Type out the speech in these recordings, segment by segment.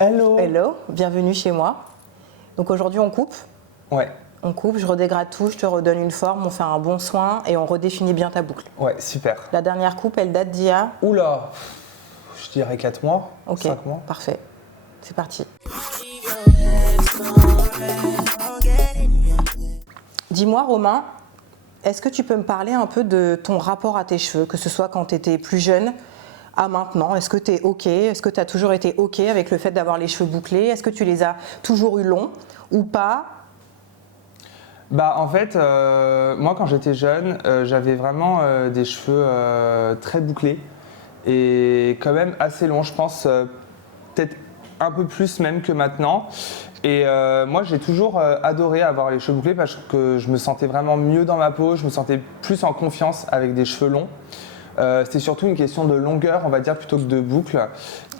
Hello. Hello, bienvenue chez moi. Donc aujourd'hui on coupe. Ouais. On coupe, je redégrade tout, je te redonne une forme, on fait un bon soin et on redéfinit bien ta boucle. Ouais, super. La dernière coupe, elle date d'il y a... Oula, je dirais 4 mois, Ok, 5 mois. parfait. C'est parti. Dis-moi Romain, est-ce que tu peux me parler un peu de ton rapport à tes cheveux, que ce soit quand tu étais plus jeune à maintenant? Est-ce que tu es OK? Est-ce que tu as toujours été OK avec le fait d'avoir les cheveux bouclés? Est-ce que tu les as toujours eu longs ou pas? Bah en fait, moi quand j'étais jeune, j'avais vraiment des cheveux très bouclés et quand même assez longs, je pense peut-être un peu plus même que maintenant. Et moi j'ai toujours adoré avoir les cheveux bouclés parce que je me sentais vraiment mieux dans ma peau, je me sentais plus en confiance avec des cheveux longs. C'était surtout une question de longueur, on va dire, plutôt que de boucle.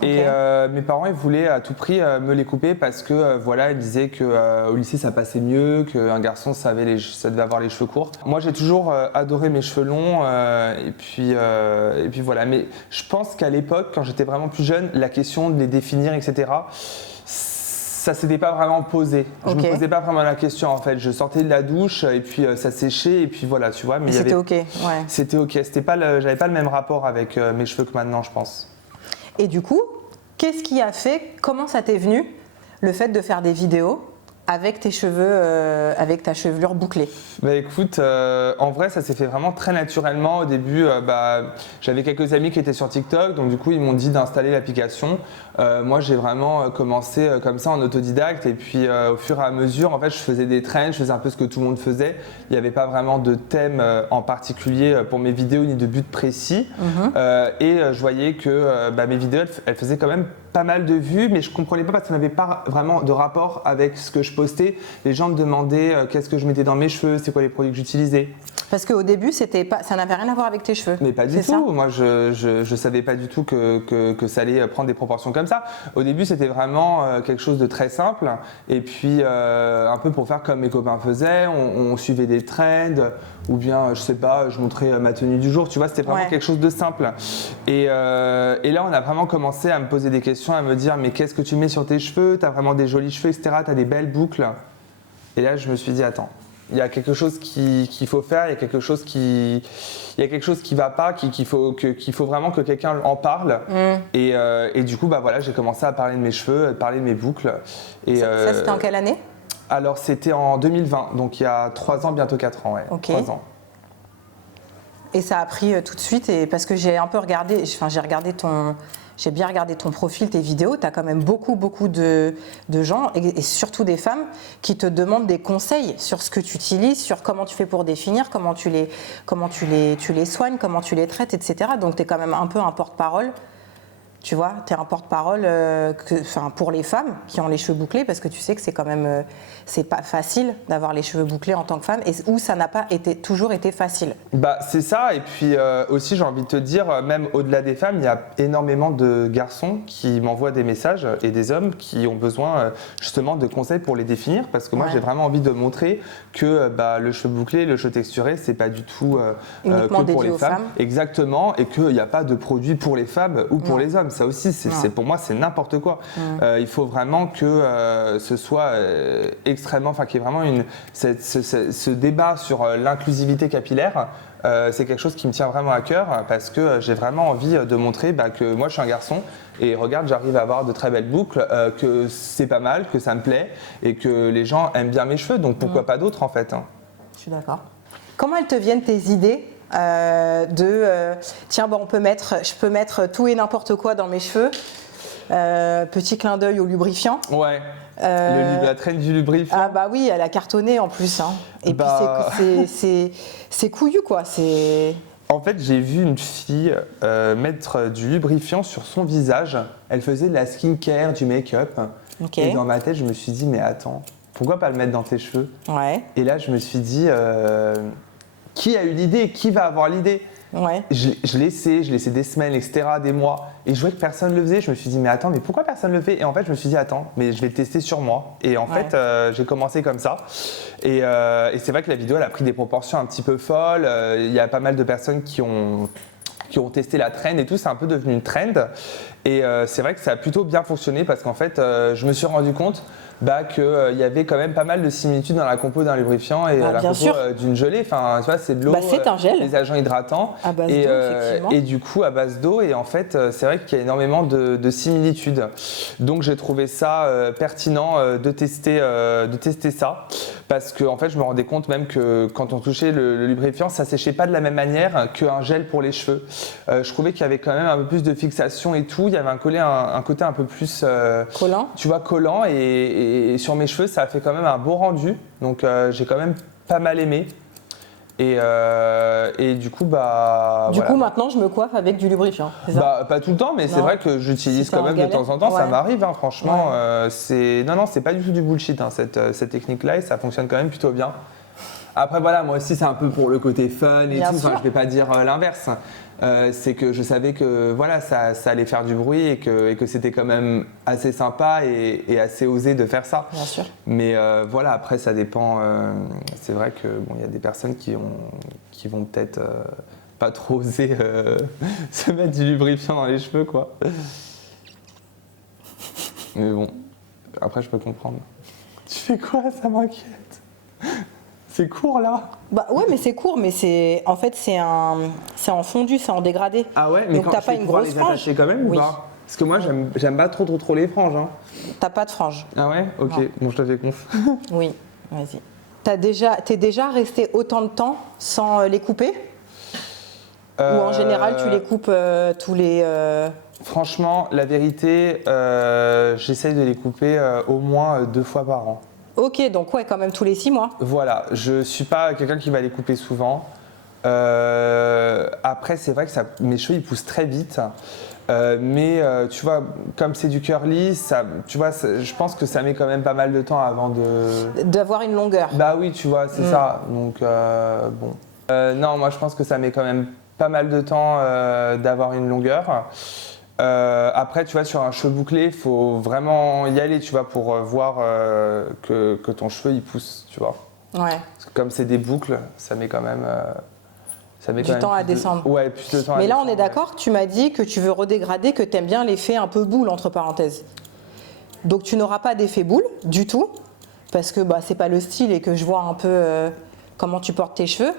Et mes parents, ils voulaient à tout prix me les couper parce que voilà, ils disaient que au lycée ça passait mieux, qu'un garçon ça devait avoir les cheveux courts. Moi, j'ai toujours adoré mes cheveux longs et puis voilà. Mais je pense qu'à l'époque, quand j'étais vraiment plus jeune, la question de les définir, etc. Ça s'était pas vraiment posé. Je me posais pas vraiment la question en fait. Je sortais de la douche et puis ça séchait et puis voilà, tu vois. Mais c'était OK, ouais. C'était OK. J'avais pas le même rapport avec mes cheveux que maintenant, je pense. Et du coup, qu'est-ce qui a fait, comment ça t'est venu le fait de faire des vidéos avec tes cheveux, avec ta chevelure bouclée? Bah écoute, en vrai ça s'est fait vraiment très naturellement. Au début, j'avais quelques amis qui étaient sur TikTok, donc du coup ils m'ont dit d'installer l'application. Moi j'ai vraiment commencé comme ça en autodidacte et puis au fur et à mesure, en fait je faisais des trends, je faisais un peu ce que tout le monde faisait. Il n'y avait pas vraiment de thème en particulier pour mes vidéos ni de but précis. Et je voyais que mes vidéos elles faisaient quand même pas mal de vues, mais je comprenais pas parce que ça n'avait pas vraiment de rapport avec ce que je postais. Les gens me demandaient qu'est-ce que je mettais dans mes cheveux, c'est quoi les produits que j'utilisais. Parce qu'au début, ça n'avait rien à voir avec tes cheveux. Mais pas du tout. Ça, moi, je savais pas du tout que ça allait prendre des proportions comme ça. Au début, c'était vraiment quelque chose de très simple. Et puis, un peu pour faire comme mes copains faisaient, on suivait des trends. Ou bien, je sais pas, je montrais ma tenue du jour. Tu vois, c'était vraiment quelque chose de simple. Et là, on a vraiment commencé à me poser des questions, à me dire, mais qu'est-ce que tu mets sur tes cheveux? T'as vraiment des jolis cheveux, etc. T'as des belles boucles. Et là, je me suis dit, attends. Il y a quelque chose qu'il faut faire, il y a quelque chose qui va pas, qu'il faut vraiment que quelqu'un en parle. Et du coup, voilà, j'ai commencé à parler de mes cheveux, à parler de mes boucles. Et ça c'était en quelle année? Alors, c'était en 2020, donc il y a 3 ans, bientôt 4 ans, ouais. Okay. 3 ans. Et ça a pris tout de suite, et parce que j'ai un peu regardé, j'ai bien regardé ton profil, tes vidéos, tu as quand même beaucoup de gens, et surtout des femmes, qui te demandent des conseils sur ce que tu utilises, sur comment tu fais pour définir, comment tu les soignes, comment tu les traites, etc. Donc tu es quand même un peu un porte-parole. Tu vois, tu es un porte-parole pour les femmes qui ont les cheveux bouclés, parce que tu sais que c'est quand même c'est pas facile d'avoir les cheveux bouclés en tant que femme, et où ça n'a pas toujours été facile. C'est ça, et puis aussi j'ai envie de te dire, même au-delà des femmes, il y a énormément de garçons qui m'envoient des messages et des hommes qui ont besoin justement de conseils pour les définir, parce que moi j'ai vraiment envie de montrer que le cheveu bouclé, le cheveu texturé, c'est pas du tout uniquement que pour les femmes. Femmes. Exactement, et qu'il n'y a pas de produit pour les femmes ou pour les hommes. Ça aussi, pour moi, c'est n'importe quoi. Il faut vraiment que ce soit extrêmement, qu'il y ait vraiment ce débat sur l'inclusivité capillaire. C'est quelque chose qui me tient vraiment à cœur parce que j'ai vraiment envie de montrer que moi, je suis un garçon et regarde, j'arrive à avoir de très belles boucles, que c'est pas mal, que ça me plaît et que les gens aiment bien mes cheveux. Donc pourquoi pas d'autres en fait. Je suis d'accord. Comment elles te viennent tes idées tiens, je peux mettre tout et n'importe quoi dans mes cheveux, petit clin d'œil au lubrifiant. Ouais, la traîne du lubrifiant. Ah bah oui, elle a cartonné en plus. Hein. Et puis c'est couillu quoi. En fait, j'ai vu une fille mettre du lubrifiant sur son visage. Elle faisait de la skincare, du make-up. Et dans ma tête, je me suis dit, mais attends, pourquoi pas le mettre dans tes cheveux? Et là, je me suis dit... qui a eu l'idée? Qui va avoir l'idée? Je laissais des semaines, etc., des mois, et je voyais que personne ne le faisait. Je me suis dit, mais attends, mais pourquoi personne ne le fait? Et en fait, je me suis dit, attends, mais je vais le tester sur moi. Et en fait, j'ai commencé comme ça. Et c'est vrai que la vidéo, elle a pris des proportions un petit peu folles. Il y a pas mal de personnes qui ont testé la trend et tout, c'est un peu devenu une trend. Et c'est vrai que ça a plutôt bien fonctionné parce qu'en fait, je me suis rendu compte qu'il y avait quand même pas mal de similitudes dans la compo d'un lubrifiant et la bien compo sûr. d'une gelée. Enfin, tu vois, c'est de l'eau, C'est un gel. des agents hydratants À base d'eau, effectivement. et du coup à base d'eau. Et en fait, c'est vrai qu'il y a énormément de similitudes. Donc j'ai trouvé ça pertinent de tester ça parce que en fait, je me rendais compte même que quand on touchait le lubrifiant, ça séchait pas de la même manière qu'un gel pour les cheveux. Je trouvais qu'il y avait quand même un peu plus de fixation et tout. Il y avait un côté un peu plus Collant. tu vois, collant et sur mes cheveux, ça a fait quand même un beau rendu. Donc j'ai quand même pas mal aimé. Et du coup, Du coup, maintenant, je me coiffe avec du lubrifiant. C'est ça pas tout le temps, mais c'est Non. vrai que j'utilise Si t'es quand en même de galère. temps en temps. Ça Ouais. m'arrive, hein, franchement. Non, c'est pas du tout du bullshit, hein, cette technique-là, et ça fonctionne quand même plutôt bien. Après, voilà, moi aussi, c'est un peu pour le côté fun et Bien tout. Enfin, sûr. je vais pas dire l'inverse. C'est que je savais que voilà, ça allait faire du bruit et que c'était quand même assez sympa et assez osé de faire ça. Bien sûr. Mais voilà, après, ça dépend. C'est vrai que bon, il y a des personnes qui vont peut-être pas trop oser se mettre du lubrifiant dans les cheveux, quoi. Mais bon, après, je peux comprendre. Tu fais quoi? Ça m'inquiète. C'est court là. Ouais, mais c'est court, mais en fait c'est en fondu, c'est en dégradé. Ah ouais, mais donc quand t'as je pas vais une pouvoir grosse les frange. attacher quand même ou Oui. pas? Parce que moi, j'aime pas trop les franges. Hein. T'as pas de frange. Ah ouais? Ok, Non. bon, je te fais conf. Oui, vas-y. T'es déjà resté autant de temps sans les couper? Ou en général tu les coupes tous les. Franchement, la vérité, j'essaye de les couper au moins 2 fois par an. Ok, donc ouais, quand même tous les 6 mois. Voilà, je suis pas quelqu'un qui va les couper souvent. Après, c'est vrai que mes cheveux ils poussent très vite. Mais tu vois, comme c'est du curly, tu vois, je pense que ça met quand même pas mal de temps avant de. D'avoir une longueur. Bah oui, tu vois, c'est ça. Donc bon. Non, moi je pense que ça met quand même pas mal de temps d'avoir une longueur. Après, tu vois, sur un cheveu bouclé, il faut vraiment y aller, tu vois, pour voir que ton cheveu il pousse, tu vois. Ouais. Parce que comme c'est des boucles, ça met quand même. Du temps à descendre. Ouais, plus de temps à Mais là, descendre. on est d'accord, tu m'as dit que tu veux redégrader, que tu aimes bien l'effet un peu boule, entre parenthèses. Donc tu n'auras pas d'effet boule du tout, parce que c'est pas le style et que je vois un peu comment tu portes tes cheveux.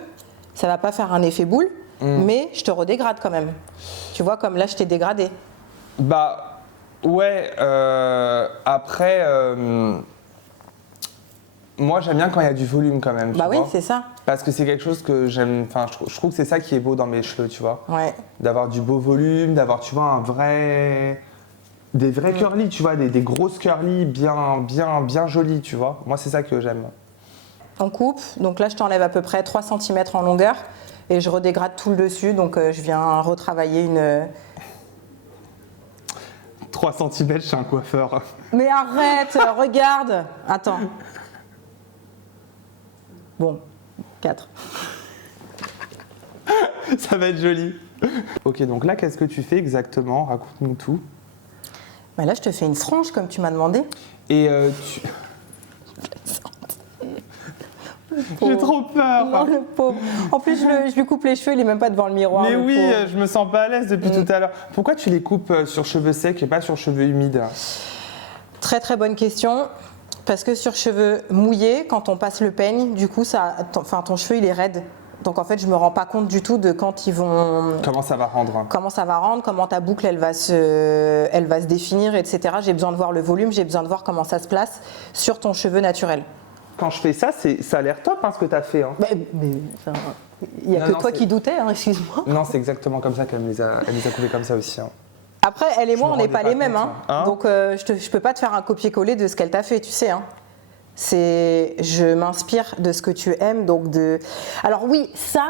Ça va pas faire un effet boule, mais je te redégrade quand même. Tu vois, comme là, je t'ai dégradé. Bah, ouais, après. Moi, j'aime bien quand il y a du volume quand même. Bah tu oui, vois. c'est ça. Parce que c'est quelque chose que j'aime. Enfin, je trouve que c'est ça qui est beau dans mes cheveux, tu vois. Ouais. D'avoir du beau volume, d'avoir, tu vois, des vrais curly, tu vois, des grosses curly bien jolies, tu vois. Moi, c'est ça que j'aime. On coupe, donc là, je t'enlève à peu près 3 cm en longueur et je redégrade tout le dessus, donc je viens retravailler une. 3 cm chez un coiffeur. Mais arrête, regarde. Attends. Bon, 4. Ça va être joli. Ok, donc là, qu'est-ce que tu fais exactement? Raconte-nous tout. Bah là, je te fais une frange comme tu m'as demandé. Et J'ai trop peur. Non, le pauvre. En plus, je lui coupe les cheveux, il est même pas devant le miroir. Mais le oui, pauvre. je me sens pas à l'aise depuis tout à l'heure. Pourquoi tu les coupes sur cheveux secs et pas sur cheveux humides? Très très bonne question. Parce que sur cheveux mouillés, quand on passe le peigne, du coup, ton cheveu il est raide. Donc en fait, je me rends pas compte du tout de quand ils vont. Comment ça va rendre? Comment ça va rendre, comment ta boucle elle va se définir, etc. J'ai besoin de voir le volume, j'ai besoin de voir comment ça se place sur ton cheveu naturel. Quand je fais ça, ça a l'air top hein, ce que tu as fait. Hein. Il n'y a que toi qui doutais, hein, excuse-moi. Non, c'est exactement comme ça qu'elle me les a coupés comme ça aussi. Hein. Après, elle et moi, me on n'est rendais pas pas les mêmes. compte, hein. Donc, je peux pas te faire un copier-coller de ce qu'elle t'a fait, tu sais. Hein. Je m'inspire de ce que tu aimes. Alors oui, ça,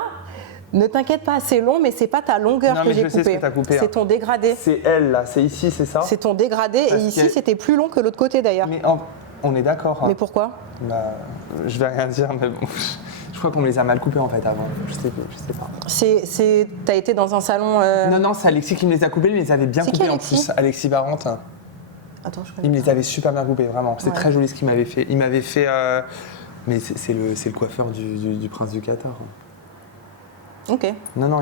ne t'inquiète pas, c'est long, mais c'est pas ta longueur non, que mais j'ai je sais ce coupée. que t'as coupé. C'est ton dégradé. C'est elle, là. C'est ici, c'est ça? C'est ton dégradé. Parce et ici, que- c'était plus long que l'autre côté, d'ailleurs. Mais on est d'accord. Hein. Mais pourquoi? Bah, je vais rien dire, mais bon. Je crois qu'on me les a mal coupés en fait avant. Je sais pas. T'as été dans un salon. Non, c'est Alexis qui me les a coupés. Il me les avait bien C'est qui, coupés en Alexis plus. Alexis Barante. Attends, je connais Il me pas. les avait super bien coupés, vraiment. C'est Ouais. très joli ce qu'il m'avait fait. Il m'avait fait. Mais c'est le coiffeur du prince du Qatar. Ok. Non,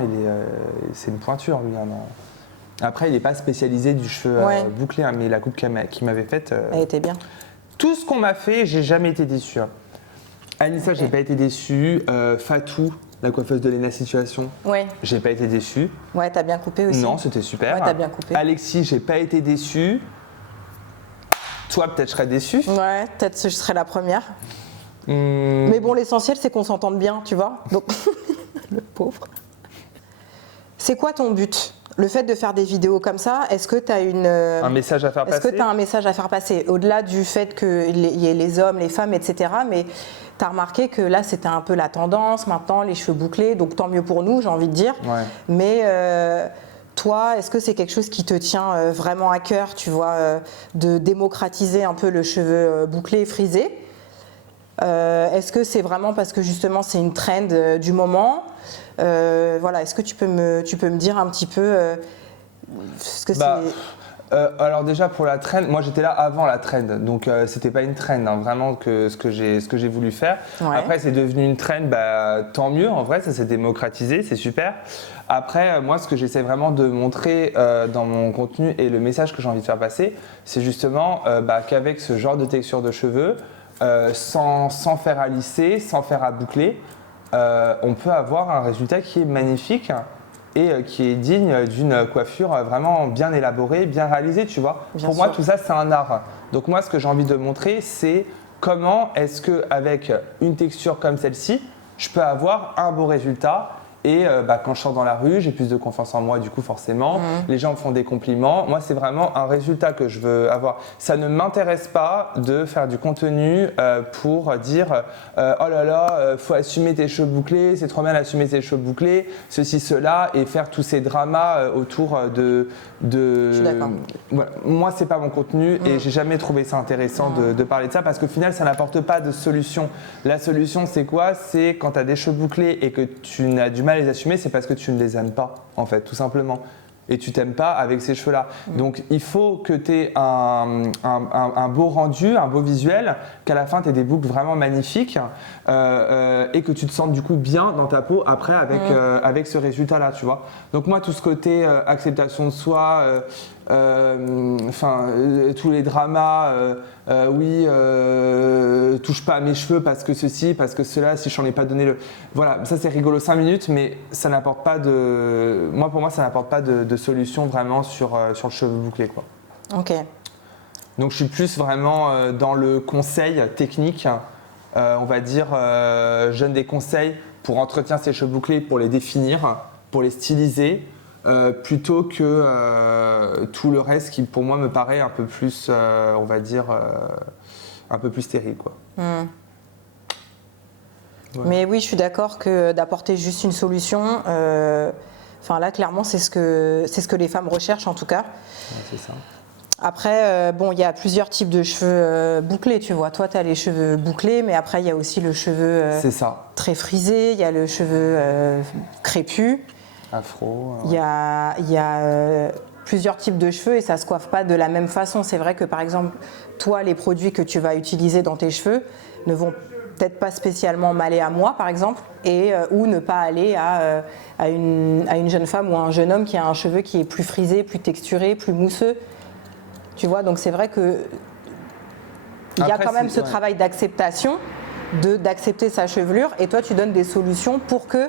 c'est une pointure lui. Hein, non. Après, il n'est pas spécialisé du cheveu bouclé, hein, mais la coupe qu'il m'avait faite. Elle était bien. Tout ce qu'on m'a fait, j'ai jamais été déçu. Hein. Anissa, j'ai pas été déçu. Fatou, la coiffeuse de Lena Situation, j'ai pas été déçu. Ouais, t'as bien coupé aussi. Non, c'était super. Ouais, t'as bien coupé. Alexis, j'ai pas été déçu. Toi, peut-être je serais déçu. Ouais, peut-être je serais la première. Mais bon, l'essentiel, c'est qu'on s'entende bien, tu vois. Donc, le pauvre. C'est quoi ton but? Le fait de faire des vidéos comme ça, est-ce que tu as un message à faire passer? Est-ce que tu as un message à faire passer? Au-delà du fait qu'il y ait les hommes, les femmes, etc. Mais tu as remarqué que là, c'était un peu la tendance, maintenant, les cheveux bouclés. Donc, tant mieux pour nous, j'ai envie de dire. Ouais. Mais toi, est-ce que c'est quelque chose qui te tient vraiment à cœur, tu vois, de démocratiser un peu le cheveu bouclé et frisé? Est-ce que c'est vraiment parce que justement, c'est une trend du moment? Voilà, est-ce que tu peux me dire un petit peu ce que c'est? Alors déjà pour la trend, moi j'étais là avant la trend, donc c'était pas une trend, hein, vraiment ce que j'ai voulu faire. Ouais. Après c'est devenu une trend, tant mieux, en vrai ça s'est démocratisé, c'est super. Après moi ce que j'essaie vraiment de montrer dans mon contenu et le message que j'ai envie de faire passer, c'est justement qu'avec ce genre de texture de cheveux, sans faire à lisser, sans faire à boucler, on peut avoir un résultat qui est magnifique et qui est digne d'une coiffure vraiment bien élaborée, bien réalisée, tu vois. Pour moi, tout ça, c'est un art. Donc moi, ce que j'ai envie de montrer, c'est comment est-ce qu'avec une texture comme celle-ci, je peux avoir un beau résultat. Et quand je sors dans la rue, j'ai plus de confiance en moi, du coup, forcément. Les gens me font des compliments. Moi, c'est vraiment un résultat que je veux avoir. Ça ne m'intéresse pas de faire du contenu pour dire oh là là, faut assumer tes cheveux bouclés, c'est trop bien d'assumer tes cheveux bouclés, ceci, cela, et faire tous ces dramas autour de. Je suis d'accord. Voilà. Moi, c'est pas mon contenu et j'ai jamais trouvé ça intéressant de parler de ça parce qu'au final, ça n'apporte pas de solution. La solution, c'est quoi? C'est quand tu as des cheveux bouclés et que tu as du mal à les assumer, c'est parce que tu ne les aimes pas, en fait, tout simplement. Et tu t'aimes pas avec ces cheveux-là. Donc, il faut que tu aies un beau rendu, un beau visuel, qu'à la fin, tu aies des boucles vraiment magnifiques et que tu te sentes du coup bien dans ta peau après avec ce résultat-là, tu vois. Donc, moi, tout ce côté acceptation de soi, tous les dramas, touche pas à mes cheveux parce que ceci, parce que cela, si je n'en ai pas donné le. Voilà, ça c'est rigolo 5 minutes, mais ça n'apporte pas de. Moi, pour moi, ça n'apporte pas de solution vraiment sur le cheveu bouclé, quoi. Ok. Donc, je suis plus vraiment dans le conseil technique, on va dire, je donne des conseils pour entretenir ses cheveux bouclés, pour les définir, pour les styliser. Plutôt que tout le reste qui pour moi me paraît un peu plus, on va dire, un peu plus stérile, quoi. Ouais. Mais oui, je suis d'accord que d'apporter juste une solution, là clairement c'est ce que les femmes recherchent en tout cas. Ouais, c'est ça. Après, il y a plusieurs types de cheveux bouclés, tu vois. Toi, tu as les cheveux bouclés, mais après, il y a aussi le cheveu c'est ça. Très frisé, il y a le cheveu crépus. Afro. Il y a plusieurs types de cheveux et ça ne se coiffe pas de la même façon. C'est vrai que par exemple, toi, les produits que tu vas utiliser dans tes cheveux ne vont peut-être pas spécialement m'aller à moi, par exemple, ou ne pas aller à une jeune femme ou à un jeune homme qui a un cheveu qui est plus frisé, plus texturé, plus mousseux. Tu vois, donc c'est vrai que il y a quand même ce travail d'acceptation, d'accepter sa chevelure, et toi, tu donnes des solutions pour que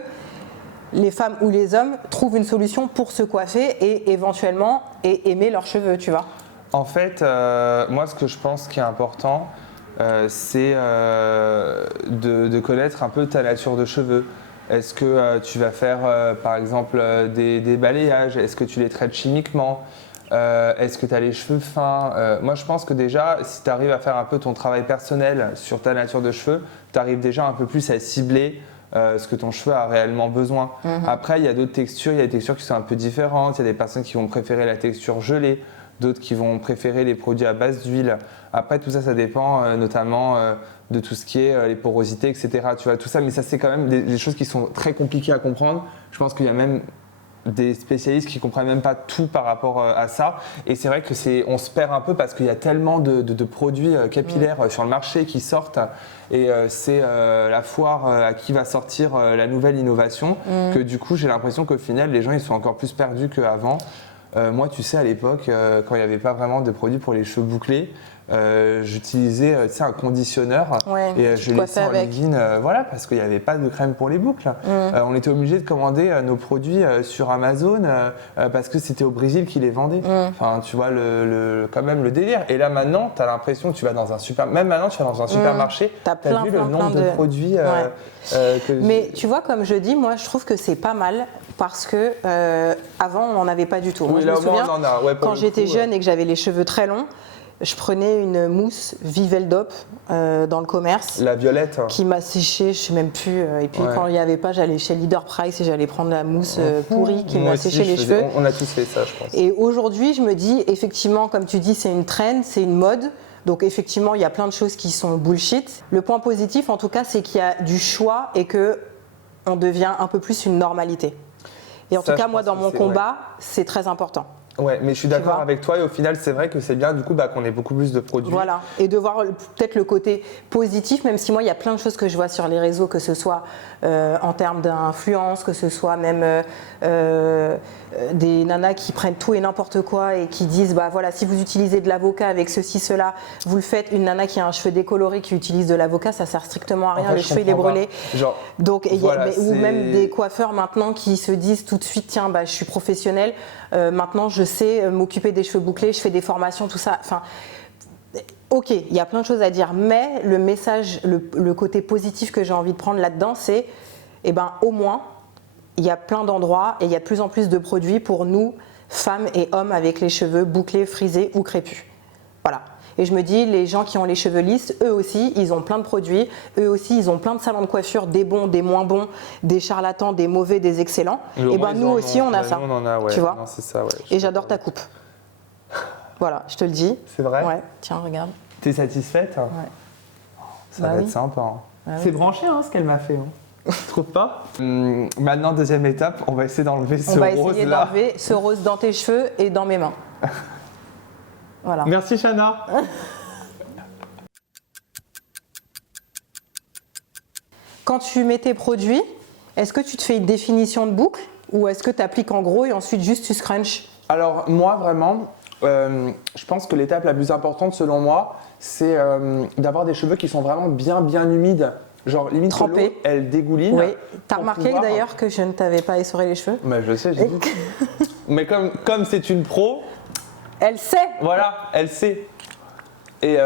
les femmes ou les hommes trouvent une solution pour se coiffer et éventuellement aimer leurs cheveux, tu vois. En fait, moi, ce que je pense qui est important, c'est de connaître un peu ta nature de cheveux. Est-ce que tu vas faire, par exemple, des balayages? Est-ce que tu les traites chimiquement? Est-ce que tu as les cheveux fins? Moi, je pense que déjà, si tu arrives à faire un peu ton travail personnel sur ta nature de cheveux, tu arrives déjà un peu plus à cibler ce que ton cheveu a réellement besoin. Après, il y a d'autres textures, il y a des textures qui sont un peu différentes. Il y a des personnes qui vont préférer la texture gelée, d'autres qui vont préférer les produits à base d'huile. Après, tout ça, ça dépend notamment de tout ce qui est les porosités, etc. Tu vois, tout ça, mais ça, c'est quand même des choses qui sont très compliquées à comprendre. Je pense qu'il y a même des spécialistes qui ne comprennent même pas tout par rapport à ça. Et c'est vrai que on se perd un peu parce qu'il y a tellement de produits capillaires sur le marché qui sortent. Et c'est la foire à qui va sortir la nouvelle innovation que du coup, j'ai l'impression qu'au final, les gens ils sont encore plus perdus qu'avant. Moi, tu sais, à l'époque, quand il n'y avait pas vraiment de produits pour les cheveux bouclés, j'utilisais un conditionneur Ouais, et tu je te laissais coiffais en avec. legging, voilà, parce qu'il n'y avait pas de crème pour les boucles. On était obligé de commander nos produits sur Amazon parce que c'était au Brésil qui les vendait. Enfin, tu vois, quand même le délire. Et là, maintenant, tu as l'impression que tu vas dans un même maintenant, tu vas dans un supermarché, T'as tu as vu le nombre de produits que... Mais tu vois, comme je dis, moi, je trouve que c'est pas mal parce que avant, on n'en avait pas du tout. Moi, Oui, je là, me au moins, souviens, on en a. Ouais, pour quand le j'étais coup, jeune et que j'avais les cheveux très longs, je prenais une mousse Viveldop dans le commerce la violette. qui m'a séché, je sais même plus. Et puis Ouais. quand il n'y avait pas, j'allais chez Leader Price et j'allais prendre la mousse pourrie qui Moi m'a aussi, séché les cheveux. On a tous fait ça, je pense. Et aujourd'hui, je me dis, effectivement, comme tu dis, c'est une trend, c'est une mode. Donc effectivement, il y a plein de choses qui sont bullshit. Le point positif, en tout cas, c'est qu'il y a du choix et que on devient un peu plus une normalité. Et en Ça, tout cas, je moi, pense dans que mon c'est- combat, c'est très important. Ouais, mais je suis d'accord vois. avec toi et au final, c'est vrai que c'est bien du coup qu'on ait beaucoup plus de produits. Voilà, et de voir peut-être le côté positif, même si moi il y a plein de choses que je vois sur les réseaux, que ce soit en termes d'influence, que ce soit même des nanas qui prennent tout et n'importe quoi et qui disent bah voilà, si vous utilisez de l'avocat avec ceci, cela, vous le faites. Une nana qui a un cheveu décoloré qui utilise de l'avocat, ça sert strictement à rien, fait, le je cheveu il est comprends brûlé. pas. Genre, Donc, voilà, ou même c'est- des coiffeurs maintenant qui se disent tout de suite tiens, bah, je suis professionnel, maintenant je sais m'occuper des cheveux bouclés, je fais des formations, tout ça. Enfin, ok, il y a plein de choses à dire, mais le message, le côté positif que j'ai envie de prendre là-dedans, c'est eh ben, au moins, il y a plein d'endroits et il y a de plus en plus de produits pour nous, femmes et hommes avec les cheveux bouclés, frisés ou crépus. Voilà. Et je me dis, les gens qui ont les cheveux lisses, eux aussi, ils ont plein de produits. Eux aussi, ils ont plein de salons de coiffure, des bons, des moins bons, des charlatans, des mauvais, des excellents. Et ben nous aussi, on a ça. Nous, on en a, ouais. Tu vois. Non, c'est ça, ouais. Et j'adore ta coupe. Voilà, je te le dis. C'est vrai. Ouais, tiens, regarde. T'es satisfaite? Ouais. Ça Bah va oui. être sympa. Hein. Ah oui. C'est branché ce qu'elle m'a fait. Tu trouves pas? Maintenant, deuxième étape, on va essayer d'enlever ce On va rose essayer là. d'enlever ce rose dans tes cheveux et dans mes mains. Voilà. Merci Chana. Quand tu mets tes produits, est-ce que tu te fais une définition de boucle ou est-ce que tu appliques en gros et ensuite juste tu scrunches? Alors moi vraiment, je pense que l'étape la plus importante selon moi, c'est d'avoir des cheveux qui sont vraiment bien humides. Genre limite que Trempés. l'eau, elle dégouline. Oui. T'as pour remarqué pouvoir- d'ailleurs que je ne t'avais pas essoré les cheveux? Bah, je sais, j'ai vu. Mais comme c'est une pro, Elle sait. voilà, elle sait. Et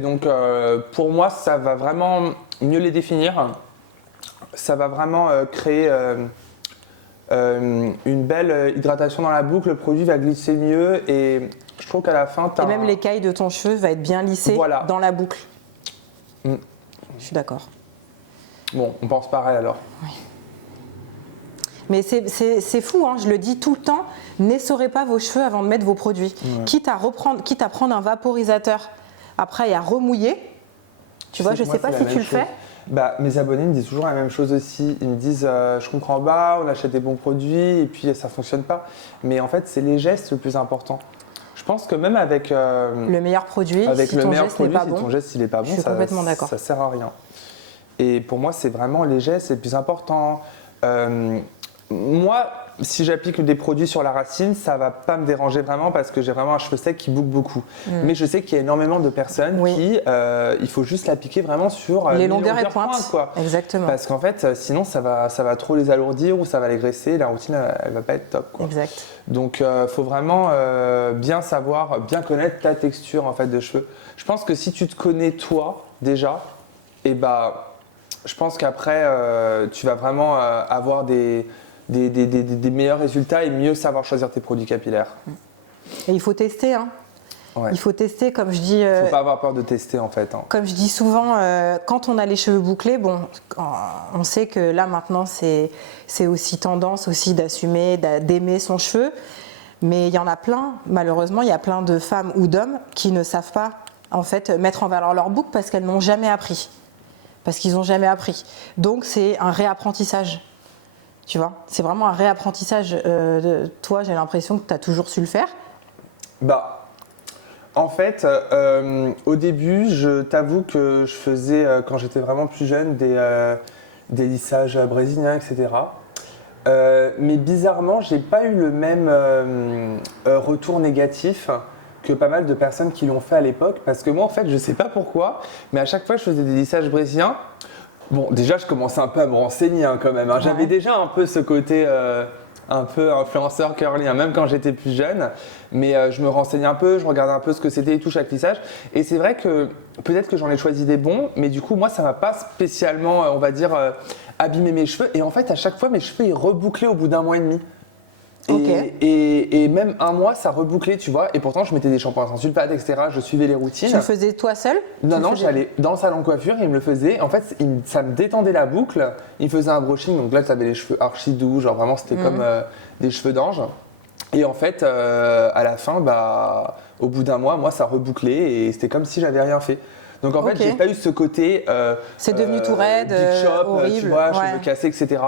donc pour moi, ça va vraiment mieux les définir. Ça va vraiment créer une belle hydratation dans la boucle. Le produit va glisser mieux et je trouve qu'à la fin, Et même l'écaille de ton cheveu va être bien lissée Voilà. dans la boucle. Mm. Je suis d'accord. Bon, on pense pareil alors. Mais c'est fou, hein, je le dis tout le temps, n'essorez pas vos cheveux avant de mettre vos produits. Quitte à prendre un vaporisateur après et à remouiller. Tu vois, je Moi, sais pas c'est si la tu même le fais. chose. Bah, mes abonnés me disent toujours la même chose aussi. Ils me disent je comprends pas, on achète des bons produits et puis ça fonctionne pas. Mais en fait, c'est les gestes le plus important. Je pense que même avec Le meilleur produit, avec si le ton meilleur geste n'est produit, pas si bon. ton geste il est pas bon, Je suis complètement d'accord. ça sert à rien. Et pour moi, c'est vraiment les gestes les plus importants. Moi, si j'applique des produits sur la racine, ça va pas me déranger vraiment parce que j'ai vraiment un cheveu sec qui boucle beaucoup. Mais je sais qu'il y a énormément de personnes Oui. qui, il faut juste l'appliquer vraiment sur Les les longueurs et pointes. quoi. Exactement. Parce qu'en fait, sinon ça va trop les alourdir ou ça va les graisser. La routine, elle va pas être top, quoi. Exact. Donc, faut vraiment bien savoir, bien connaître ta texture en fait de cheveux. Je pense que si tu te connais toi déjà, et bah, je pense qu'après tu vas vraiment avoir des meilleurs résultats et mieux savoir choisir tes produits capillaires. Et il faut tester, hein. Ouais. Il faut tester, comme je dis. Faut pas avoir peur de tester en fait. Hein. Comme je dis souvent, quand on a les cheveux bouclés, bon, on sait que là maintenant c'est aussi tendance aussi d'assumer, d'aimer son cheveu, mais il y en a plein, malheureusement, il y a plein de femmes ou d'hommes qui ne savent pas en fait mettre en valeur leur boucle parce qu'elles n'ont jamais appris, parce qu'ils n'ont jamais appris. Donc c'est un réapprentissage, tu vois, c'est vraiment un réapprentissage. Toi, j'ai l'impression que tu as toujours su le faire. Bah, en fait, au début, je t'avoue que je faisais, quand j'étais vraiment plus jeune, des lissages brésiliens, etc. Mais bizarrement, j'ai pas eu le même retour négatif que pas mal de personnes qui l'ont fait à l'époque. Parce que moi, en fait, je sais pas pourquoi, mais à chaque fois que je faisais des lissages brésiliens, bon, déjà, je commençais un peu à me renseigner quand même. Hein. J'avais déjà un peu ce côté un peu influenceur curly, hein, même quand j'étais plus jeune. Mais je me renseignais un peu, je regardais un peu ce que c'était et tout, chaque lissage. Et c'est vrai que peut-être que j'en ai choisi des bons, mais du coup, moi, ça m'a pas spécialement, on va dire, abîmé mes cheveux. Et en fait, à chaque fois, mes cheveux, ils rebouclaient au bout d'un mois et demi. Et même un mois, ça rebouclait, tu vois. Et pourtant, je mettais des shampoings sans sulfate, etc. Je suivais les routines. Tu le faisais toi seul? Non, j'allais dans le salon de coiffure, il me le faisait. En fait, ça me détendait la boucle. Il faisait un brushing, donc là, tu avais les cheveux archi doux, genre vraiment, c'était comme des cheveux d'ange. Et en fait, à la fin, bah, au bout d'un mois, moi, ça rebouclait et c'était comme si j'avais rien fait. Donc en fait, j'ai pas eu ce côté. C'est devenu tout raide, big shop, horrible. tu vois, cheveux cassés, etc.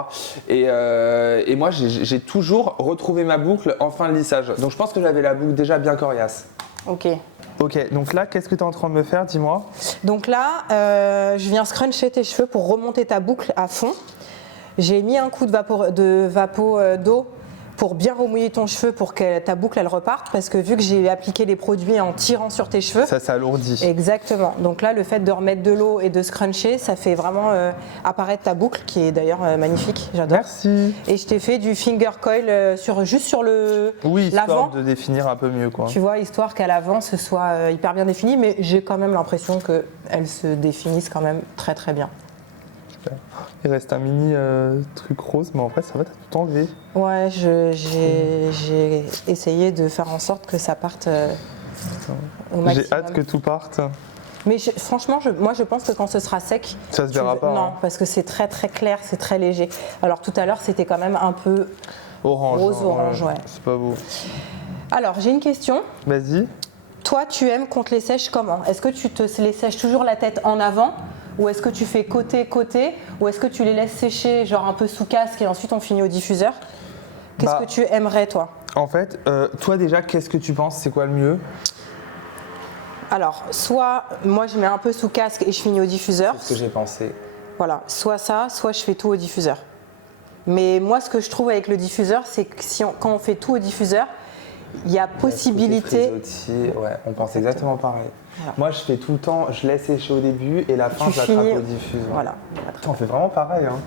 Et moi, j'ai toujours retrouvé ma boucle en fin de lissage. Donc je pense que j'avais la boucle déjà bien coriace. Ok. Ok, donc là, qu'est-ce que tu es en train de me faire, dis-moi? Donc là, je viens scruncher tes cheveux pour remonter ta boucle à fond. J'ai mis un coup de vapeau d'eau pour bien remouiller ton cheveu pour que ta boucle elle reparte, parce que vu que j'ai appliqué les produits en tirant sur tes cheveux. Ça s'alourdit. Exactement. Donc là, le fait de remettre de l'eau et de scruncher, ça fait vraiment apparaître ta boucle, qui est d'ailleurs magnifique. J'adore. Merci. Et je t'ai fait du finger coil juste sur le histoire l'avant. de définir un peu mieux, quoi. Tu vois, histoire qu'à l'avant ce soit hyper bien défini, mais j'ai quand même l'impression qu'elles se définissent quand même très très bien. Il reste un mini truc rose, mais en fait, ça va, t'as tout enlevé. Ouais, j'ai essayé de faire en sorte que ça parte au maximum. J'ai hâte que tout parte. Mais franchement, moi je pense que quand ce sera sec, ça se verra pas. Non, hein. parce que c'est très très clair, c'est très léger. Alors tout à l'heure, c'était quand même un peu orange. Rose-orange, ouais. C'est pas beau. Alors, j'ai une question. Vas-y. Toi, tu aimes qu'on te les sèche comment? Est-ce que tu te les sèches toujours la tête en avant? Ou est-ce que tu fais côté-côté? Ou est-ce que tu les laisses sécher genre un peu sous casque et ensuite on finit au diffuseur? Qu'est-ce que tu aimerais, toi? En fait, toi déjà, qu'est-ce que tu penses? C'est quoi le mieux? Alors, soit moi je mets un peu sous casque et je finis au diffuseur. C'est ce que j'ai pensé. Voilà, soit ça, soit je fais tout au diffuseur. Mais moi, ce que je trouve avec le diffuseur, c'est que quand on fait tout au diffuseur, il y a possibilité. Ouais, on pense exactement pareil. Voilà. Moi, je fais tout le temps, je laisse sécher au début et la fin, je l'attrape au diffuseur. Voilà. Putain, on fait vraiment pareil. Hein.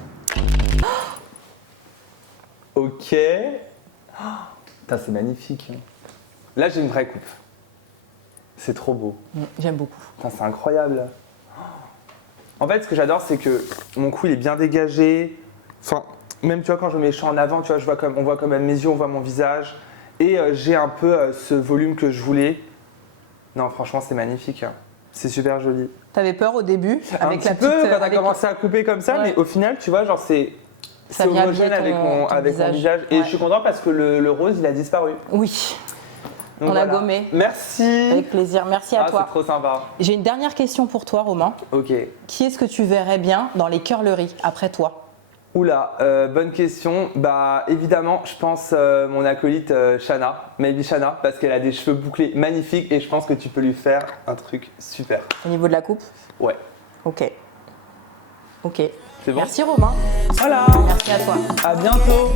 Ok. Putain, c'est magnifique. Là, j'ai une vraie coupe. C'est trop beau. J'aime beaucoup. Putain, c'est incroyable. En fait, ce que j'adore, c'est que mon cou, il est bien dégagé. Enfin, même, tu vois, quand je mets les cheveux en avant, tu vois, on voit quand même mes yeux, on voit mon visage. Et j'ai un peu ce volume que je voulais. Non, franchement, c'est magnifique. C'est super joli. T'avais peur au début avec un petit peu quand t'as commencé à couper comme ça, mais au final, tu vois, genre c'est homogène avec mon visage. Et je suis content parce que le rose, il a disparu. Oui. Donc on l'a gommé. Merci. Avec plaisir. Merci à toi. C'est trop sympa. J'ai une dernière question pour toi, Romain. Ok. Qui est-ce que tu verrais bien dans les curleries après toi? Oula, bonne question. Bah évidemment, je pense mon acolyte Shana, maybe Shana, parce qu'elle a des cheveux bouclés magnifiques et je pense que tu peux lui faire un truc super. Au niveau de la coupe? Ouais. Ok. Ok. C'est bon. Merci Romain. Voilà. Merci à toi. À bientôt.